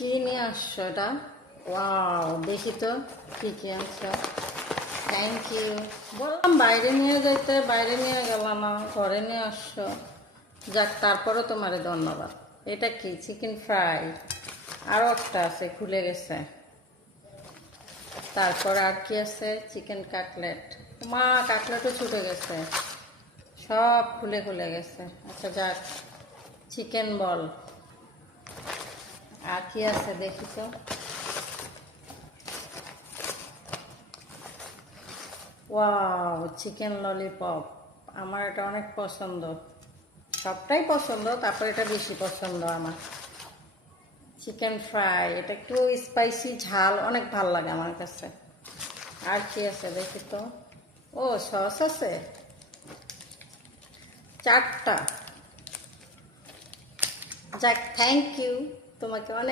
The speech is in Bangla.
কি নিয়ে আসছো এটা? ওয়াও, দেখি তো কি কি আনছো। Thank you. বললাম বাইরে নিয়ে যাইতে, বাইরে নিয়ে গেলাম না, ঘরে নিয়ে আসছো। যাক, তারপরও তোমারে ধন্যবাদ। এটা কি? Chicken fry. আরও একটা আছে, খুলে গেছে। তারপর আর কি আছে? Chicken cutlet. মা, কাটলেটও ছুটে গেছে, সব খুলে খুলে গেছে। আচ্ছা যাক, চিকেন বল। আর কি আছে দেখি তো। Wow, chicken lollipop. আমার এটা অনেক পছন্দ, সবটাই পছন্দ, তারপর এটা বেশি পছন্দ আমার। চিকেন ফ্রাই, এটা একটু স্পাইসি, ঝাল, অনেক ভাল লাগে আমার কাছে। আর কি আছে দেখি তো। ও, সস আছে 4টা। যাক, থ্যাংক ইউ, তোমাকে অনেক